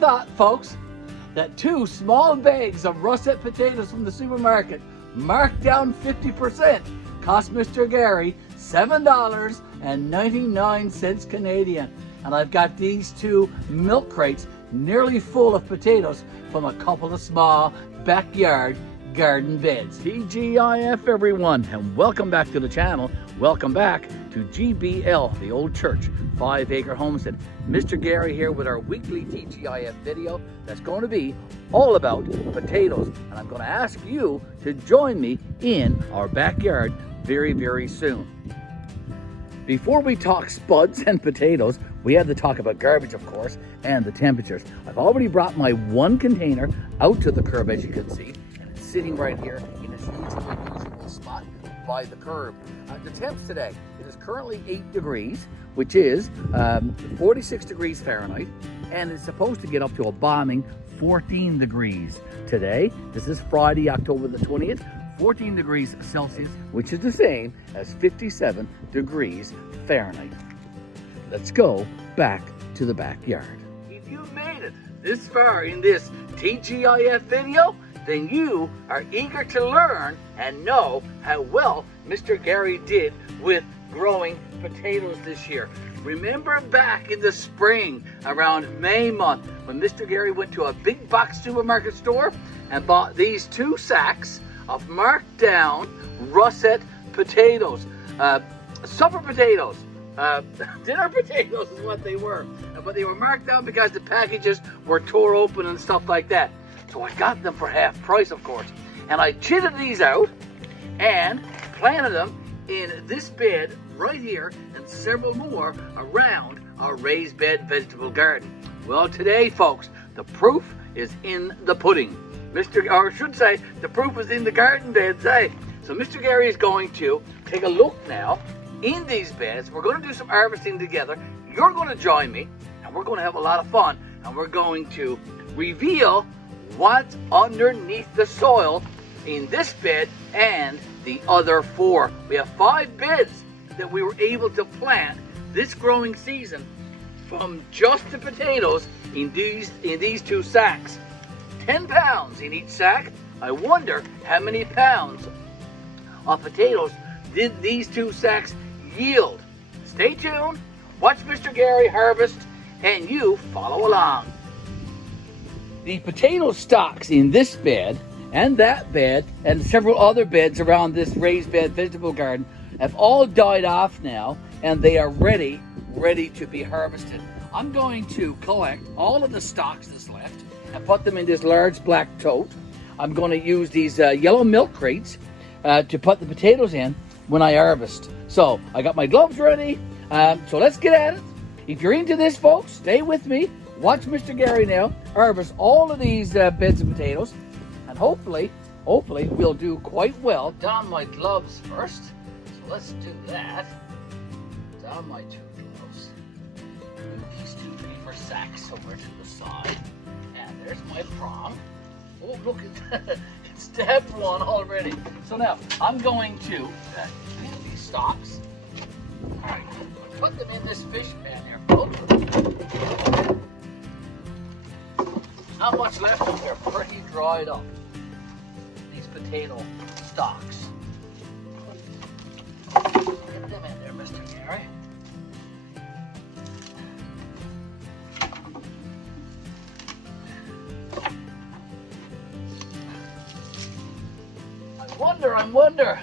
thought, folks, that 2 small bags of russet potatoes from the supermarket, marked down 50%, cost Mr. Garry $7.99 Canadian. And I've got these 2 milk crates nearly full of potatoes from a couple of small backyard garden beds. TGIF everyone, and welcome back to the channel. Welcome back to GBL, the old church, 5 Acre Homestead. Mr. Garry here with our weekly TGIF video that's going to be all about potatoes. And I'm going to ask you to join me in our backyard very, very soon. Before we talk spuds and potatoes, we had to talk about garbage, of course, and the temperatures. I've already brought my 1 container out to the curb, as you can see, and it's sitting right here in this easily usable spot by the curb. The temps today, it is currently 8 degrees, which is 46 degrees Fahrenheit, and it's supposed to get up to a balming 14 degrees today. This is Friday, October the 20th. 14 degrees Celsius, which is the same as 57 degrees Fahrenheit. Let's go back to the backyard. If you made it this far in this TGIF video, then you are eager to learn and know how well Mr. Garry did with growing potatoes this year. Remember back in the spring, around May month, when Mr. Garry went to a big box supermarket store and bought these 2 sacks of marked down russet potatoes, supper potatoes, dinner potatoes is what they were. But they were marked down because the packages were tore open and stuff like that. So I got them for half price, of course. And I chitted these out and planted them in this bed right here and several more around our raised bed vegetable garden. Well, today, folks, the proof is in the pudding. Or I should say, the proof is in the garden beds, eh? So Mr. Garry is going to take a look now in these beds. We're going to do some harvesting together. You're going to join me, and we're going to have a lot of fun. And we're going to reveal what's underneath the soil in this bed and the other 4. We have 5 beds that we were able to plant this growing season from just the potatoes in these 2 sacks. 10 pounds in each sack. I wonder how many pounds of potatoes did these 2 sacks yield. Stay tuned, watch Mr. Garry harvest, and you follow along. The potato stalks in this bed and that bed and several other beds around this raised bed vegetable garden have all died off now, and they are ready to be harvested. I'm going to collect all of the stalks that's left and put them in this large black tote. I'm going to use these yellow milk crates to put the potatoes in when I harvest. So I got my gloves ready, so let's get at it. If you're into this, folks, stay with me. Watch Mr. Garry now harvest all of these beds of potatoes, and hopefully we'll do quite well. Don my gloves first, so let's do that. Don my 2 gloves. Move these 2 paper sacks over to the side. There's my prong. Oh, look, it stabbed one already. So now, I'm going to clean these stalks. All right, put them in this fish pan here, folks. Not much left of them. They're pretty dried up, these potato stalks. Get them in there, Mr. Garry. I wonder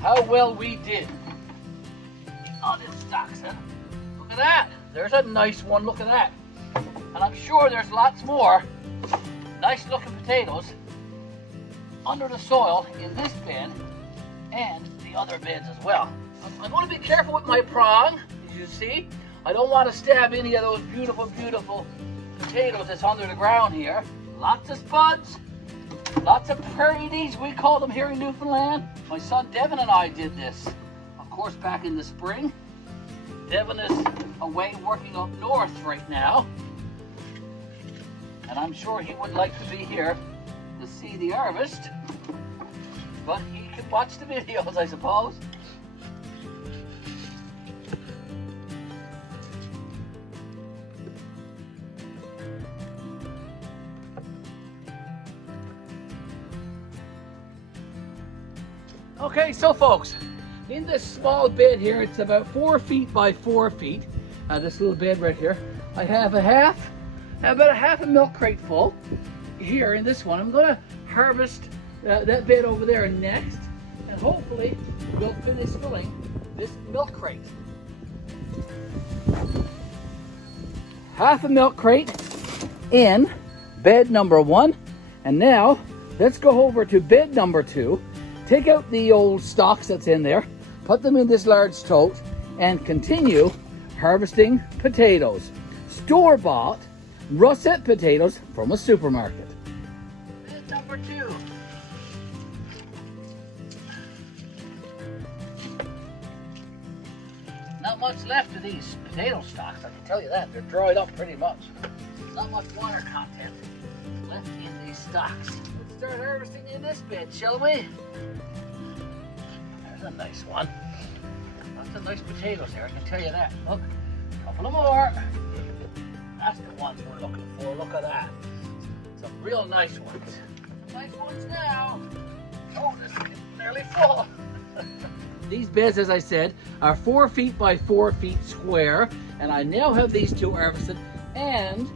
how well we did on these stalks, huh? Look at that. There's a nice one. Look at that. And I'm sure there's lots more nice looking potatoes under the soil in this bed and the other beds as well. I'm going to be careful with my prong, as you see. I don't want to stab any of those beautiful, beautiful potatoes that's under the ground here. Lots of spuds. Lots of Praddies, we call them here in Newfoundland. My son Devin and I did this, of course, back in the spring. Devin is away working up north right now, and I'm sure he would like to be here to see the harvest, but he can watch the videos, I suppose. Okay, so folks, in this small bed here, it's about 4 feet by 4 feet. This little bed right here, I have about a half a milk crate full here in this one. I'm going to harvest that bed over there next, and hopefully we'll finish filling this milk crate. Half a milk crate in bed number 1, and now let's go over to bed number 2. Take out the old stalks that's in there, put them in this large tote, and continue harvesting potatoes. Store-bought russet potatoes from a supermarket. Bed number 2. Not much left of these potato stalks, I can tell you that. They're dried up pretty much. Not much water content left in these stalks. Let's start harvesting in this bed, shall we? There's a nice one. Lots of nice potatoes there, I can tell you that. Look, a couple of more. That's the ones we're looking for. Look at that. Some real nice ones. Some nice ones now. Oh, this is nearly full. These beds, as I said, are 4 feet by 4 feet square, and I now have these 2 harvested, and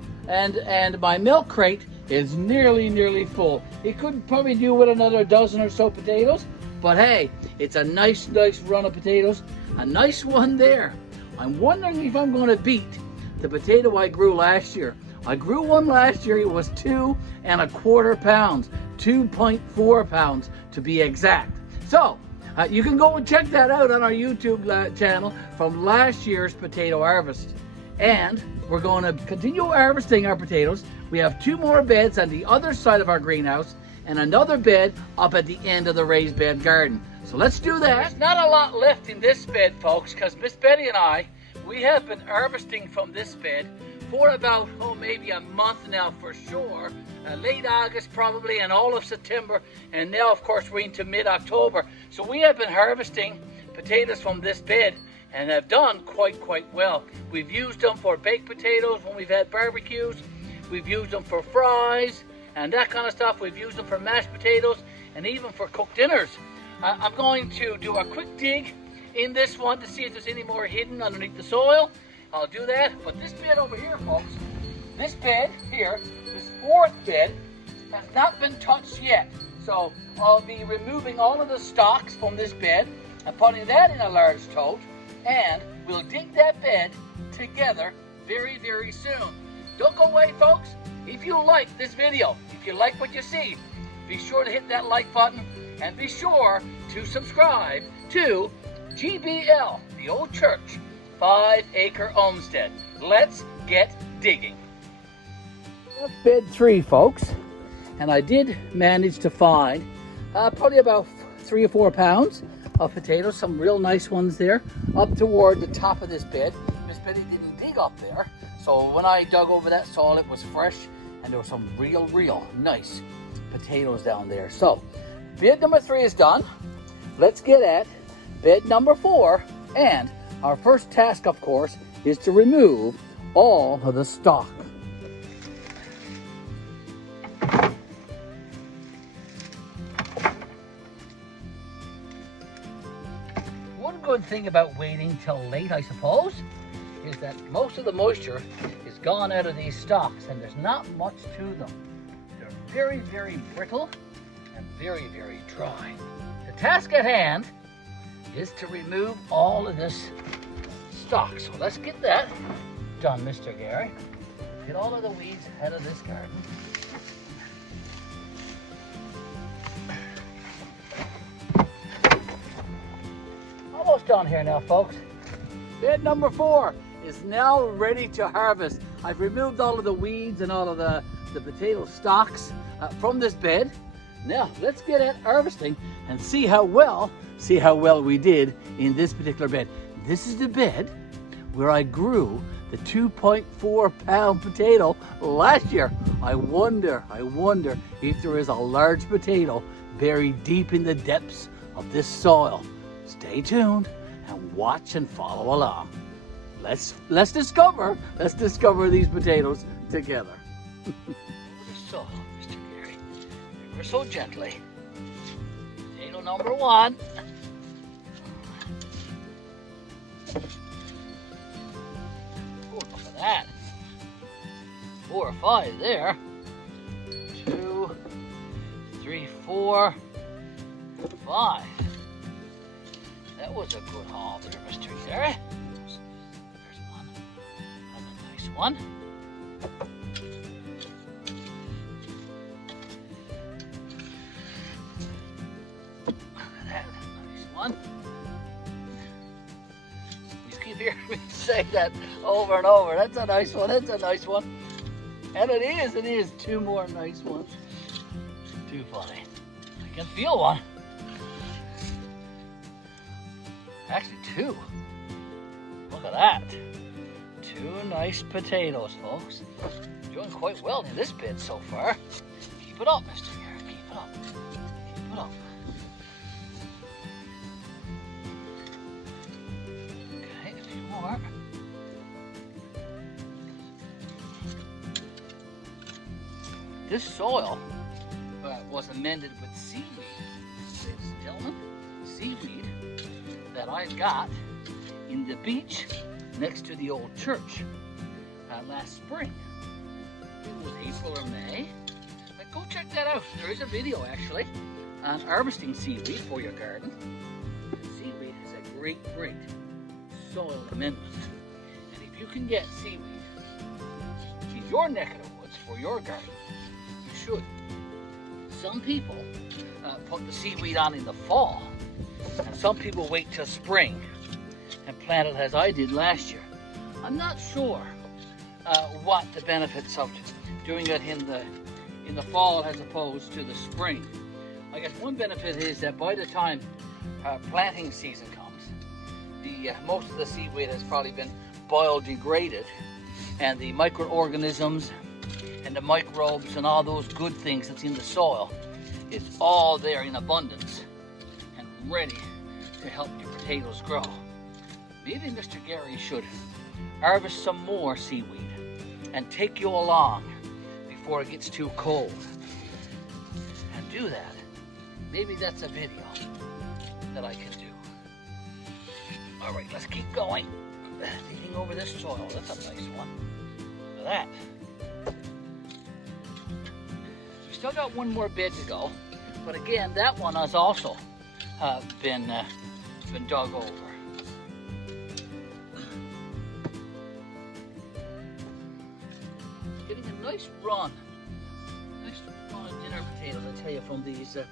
my milk crate is nearly full. It could probably do with another dozen or so potatoes, but hey, it's a nice run of potatoes. A nice one there. I'm wondering if I'm going to beat the potato I grew last year. I grew one last year. It was 2 1/4 pounds, 2.4 pounds to be exact. So you can go and check that out on our YouTube channel from last year's potato harvest. And we're going to continue harvesting our potatoes. We have 2 more beds on the other side of our greenhouse and another bed up at the end of the raised bed garden. So let's do that. There's not a lot left in this bed, folks, because Miss Betty and I, we have been harvesting from this bed for about, maybe a month now for sure. Late August probably, and all of September, and now of course we're into mid-October. So we have been harvesting potatoes from this bed and have done quite well. We've used them for baked potatoes when we've had barbecues. We've used them for fries and that kind of stuff. We've used them for mashed potatoes and even for cooked dinners. I'm going to do a quick dig in this one to see if there's any more hidden underneath the soil. I'll do that. But this bed over here, folks, this bed here, this 4th bed, has not been touched yet. So I'll be removing all of the stalks from this bed and putting that in a large tote, and we'll dig that bed together very soon. Don't go away, folks. If you like this video, if you like what you see, be sure to hit that like button and be sure to subscribe to GBL, the old church, 5 Acre Homestead. Let's get digging. That's bed 3, folks, and I did manage to find probably about 3 or 4 pounds of potatoes, some real nice ones there, up toward the top of this bed. Miss Betty didn't dig up there, so when I dug over that soil, it was fresh, and there were some real nice potatoes down there. So, bed number 3 is done. Let's get at bed number 4, and our first task, of course, is to remove all of the stalk. One good thing about waiting till late, I suppose, is that most of the moisture is gone out of these stalks and there's not much to them. They're very brittle and very dry. The task at hand is to remove all of this stalk. So let's get that done, Mr. Garry. Get all of the weeds out of this garden. Almost done here now, folks. Bed number 4 is now ready to harvest. I've removed all of the weeds and all of the potato stalks from this bed. Now let's get at harvesting and see how well we did in this particular bed. This is the bed where I grew the 2.4 pound potato last year. I wonder if there is a large potato buried deep in the depths of this soil. Stay tuned and watch and follow along. Let's discover these potatoes together. So, Mr. Garry, ever so gently, potato number one. Oh, look at that. 4 or 5 there. 2, 3, 4, 5. That was a good haul there, Mr. Garry. There's one. And a nice one. That nice one. You keep hearing me say that over and over. That's a nice one. That's a nice one. And it is. 2 more nice ones. Too funny. I can feel one. Actually 2. Look at that. 2 nice potatoes, folks. Doing quite well in this bed so far. Keep it up, Mr. Garry. Keep it up. Keep it up. Okay, a few more. This soil was amended with seaweed, ladies and gentlemen. Seaweed that I got in the beach next to the old church last spring. It was April or May. But go check that out. There is a video actually on harvesting seaweed for your garden. Seaweed is a great soil amendment. And if you can get seaweed in your neck of the woods for your garden, you should. Some people put the seaweed on in the fall, and some people wait till spring and plant it as I did last year. I'm not sure what the benefits of doing it in the fall as opposed to the spring. I guess one benefit is that by the time planting season comes, most of the seaweed has probably been biodegraded, and the microorganisms and the microbes and all those good things that's in the soil is all there in abundance and ready to help your potatoes grow. Maybe Mr. Garry should harvest some more seaweed and take you along before it gets too cold. And do that. Maybe that's a video that I can do. All right, let's keep going. Digging over this soil. That's a nice one. Look at that. We still got one more bed to go, but again, that one has also been dug over. Getting a nice run of dinner potatoes, I tell you, from these stab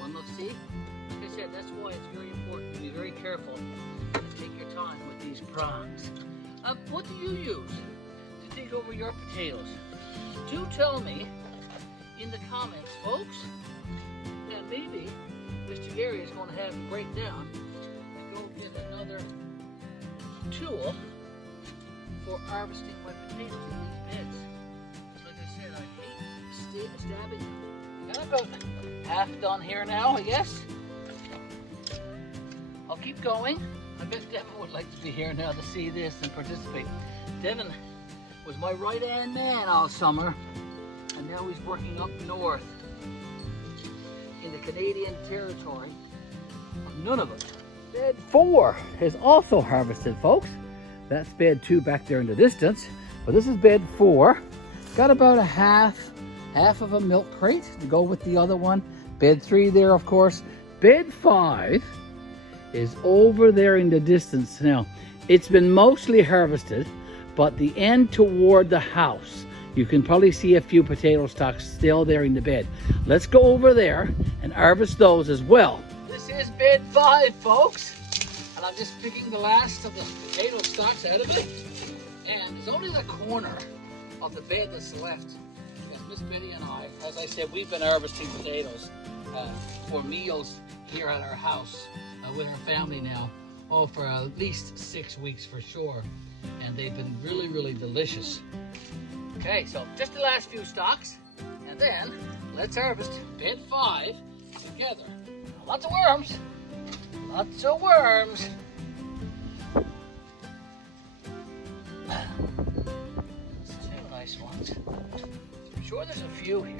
one. Look, see? Like I said, that's why it's very important to be very careful and take your time with these prongs. What do you use to dig over your potatoes? Do tell me in the comments, folks, and maybe Mr. Garry is going to have to break down and go get another tool for harvesting my potatoes in these beds. Like I said, I hate stabbing them. Got about half done here now, I guess. I'll keep going. I bet Devin would like to be here now to see this and participate. Devin was my right-hand man all summer, and now he's working up north in the Canadian territory of Nunavut. Bed 4 is also harvested, folks. That's bed 2 back there in the distance, but this is bed 4. Got about a half of a milk crate to go with the other one. Bed 3 there, of course. Bed 5 is over there in the distance. Now, it's been mostly harvested, but the end toward the house, you can probably see a few potato stalks still there in the bed. Let's go over there and harvest those as well. This is bed 5, folks, and I'm just picking the last of the potato stalks out of it. And it's only the corner of the bed that's left. And Miss Betty and I, as I said, we've been harvesting potatoes for meals here at our house with our family now, for at least 6 weeks for sure. And they've been really, really delicious. Okay, so just the last few stalks, and then let's harvest bed 5 together. Lots of worms. Lots of worms. That's 2 nice ones. I'm sure there's a few here.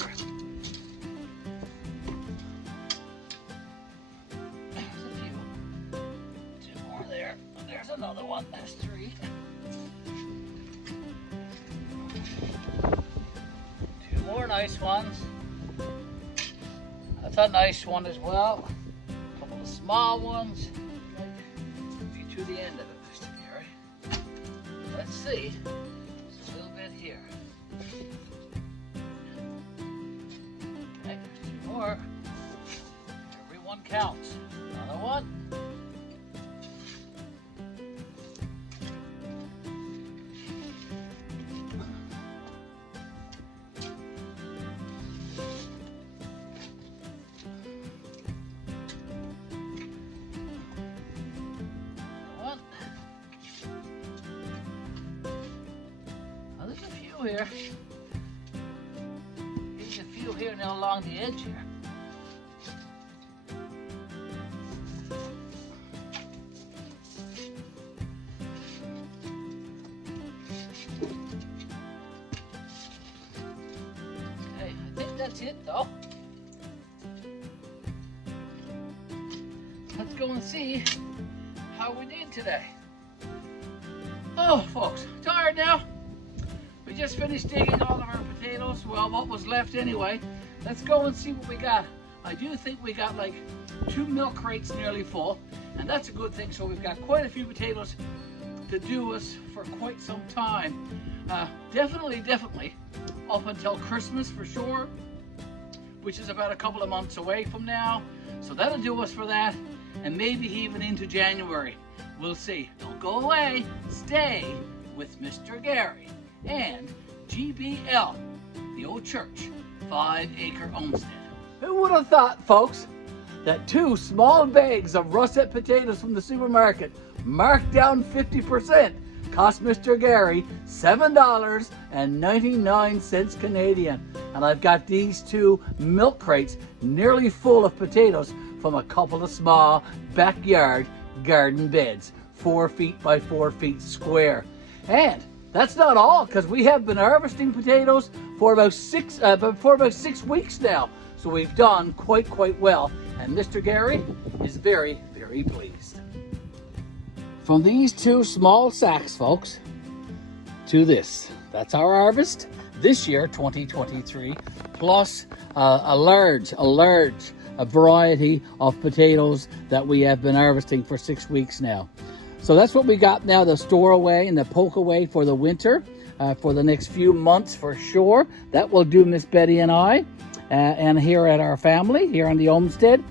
There's another one. There's 3. 2 more nice ones. That's a nice one as well. A couple of small ones. Be to the end of it, Mr. Garry. Let's see. There's a little bit here. Okay, there's 2 more. Everyone counts. Another one. Here. There's a few here now along the edge here. Okay, I think that's it though. Let's go and see how we did today. Oh, folks, tired now. We just finished digging all of our potatoes. Well, what was left anyway. Let's go and see what we got. I do think we got like 2 milk crates nearly full, and that's a good thing. So we've got quite a few potatoes to do us for quite some time. Definitely up until Christmas for sure, which is about a couple of months away from now. So that'll do us for that, and maybe even into January. We'll see. Don't go away. Stay with Mr. Garry and GBL, the old church, 5-acre homestead. Who would have thought, folks, that 2 small bags of russet potatoes from the supermarket, marked down 50%, cost Mr. Garry $7.99 Canadian. And I've got these 2 milk crates nearly full of potatoes from a couple of small backyard garden beds, 4 feet by 4 feet square. And that's not all, because we have been harvesting potatoes for about 6 weeks now. So we've done quite well. And Mr. Garry is very pleased. From these 2 small sacks, folks, to this. That's our harvest this year, 2023, plus a large variety of potatoes that we have been harvesting for 6 weeks now. So that's what we got now to store away and to poke away for the winter, for the next few months for sure. That will do Miss Betty and I, and here at our family, here on the homestead.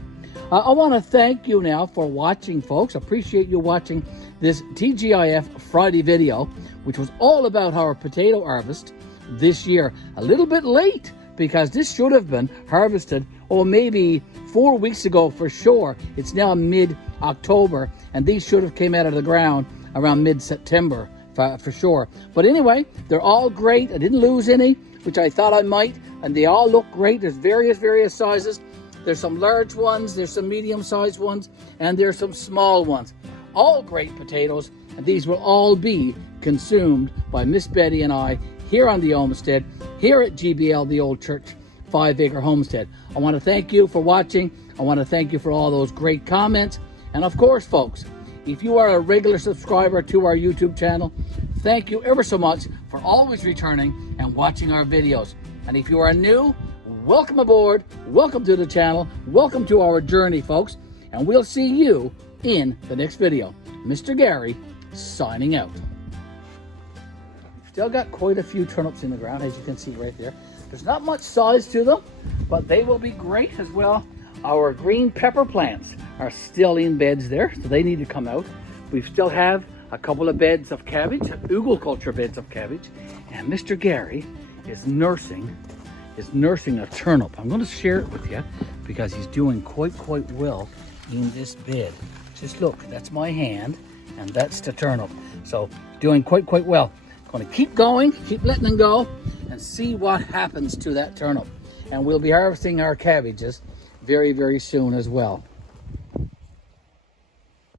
I want to thank you now for watching, folks. Appreciate you watching this TGIF Friday video, which was all about our potato harvest this year. A little bit late, because this should have been harvested, maybe 4 weeks ago for sure. It's now mid-October, and these should have came out of the ground around mid-September for sure. But anyway, they're all great. I didn't lose any, which I thought I might, and they all look great. There's various sizes. There's some large ones, there's some medium-sized ones, and there's some small ones. All great potatoes, and these will all be consumed by Miss Betty and I here on the homestead, here at GBL, the old church, 5-acre homestead. I want to thank you for watching. I want to thank you for all those great comments. And of course, folks, if you are a regular subscriber to our YouTube channel, thank you ever so much for always returning and watching our videos. And if you are new, welcome aboard, welcome to the channel, welcome to our journey, folks, and we'll see you in the next video. Mr. Garry, signing out. Still got quite a few turnips in the ground, as you can see right there. There's not much size to them, but they will be great as well. Our green pepper plants are still in beds there, so they need to come out. We still have a couple of beds of cabbage, ogle culture beds of cabbage, and Mr. Garry is nursing a turnip. I'm going to share it with you because he's doing quite well in this bed. Just look, that's my hand, and that's the turnip. So doing quite well. Going to keep going, keep letting them go, and see what happens to that turnip. And we'll be harvesting our cabbages very soon as well.